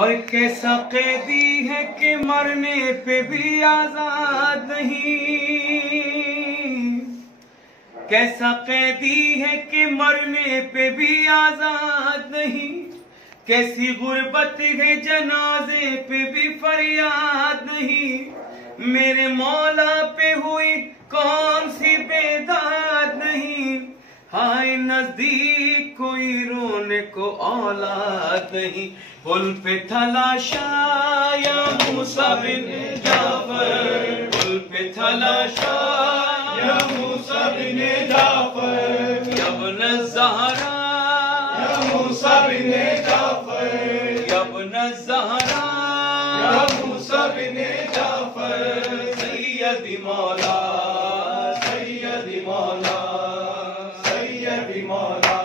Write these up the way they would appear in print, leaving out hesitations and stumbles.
اور کیسا قیدی ہے کہ مرنے پہ بھی آزاد نہیں، کیسا قیدی ہے کہ مرنے پہ بھی آزاد نہیں، کیسی غربت ہے جنازے پہ بھی فریاد نہیں، میرے مولا پہ ہوئی کون سی بیداد نہیں، ہائے نزدیک کوئی رونے کو اولاد نہیں، پل پہ تھلاشا یا موسیٰ بن جعفر، پل پہ تھلاشا یا موسیٰ بن جعفر، یا ابن الزہرا یا موسیٰ بن جعفر، یا ابن الزہرا یا موسیٰ بن جعفر، سیدی مولا سیدی مولا سیدی مولا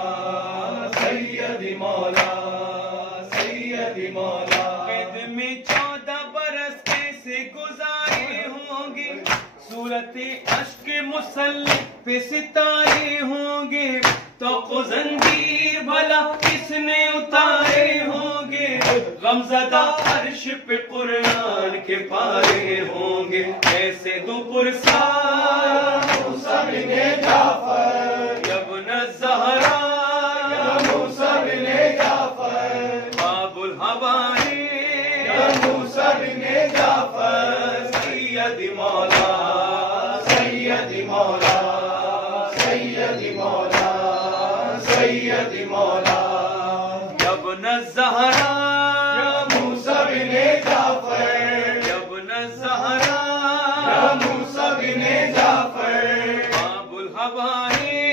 سیدی مولا سیدی مولا، قید میں 14 برس کیسے گزارے ہوں گے، صورت اشک مسلح پہ ستارے ہوں گے، تو زنجیر بھلا کس نے اتارے ہوں گے، غمزدہ عرش پہ قرآن کے پارے ہوں گے، ایسے دو پرسا موسیٰ بن جعفر، یا ابن الزہرا یا موسیٰ بن جعفر، باب الحواری یا موسیٰ بن جعفر، سیدی مولا سیدی مولا سیدی مولا سیدی مولا، یا ابن الزہرا یا موسیٰ بن جعفر، یا ابن الزہرا یا موسیٰ بن جعفر، باب الحواری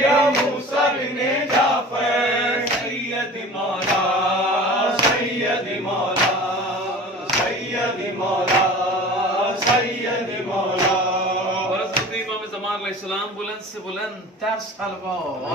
یا موسیٰ بن جعفر، سیدی مولا سیدی مولا سیدی مولا سیدی مولا، اور حضرت امام زمان علیہ السلام بلند سے بلند تر صلوات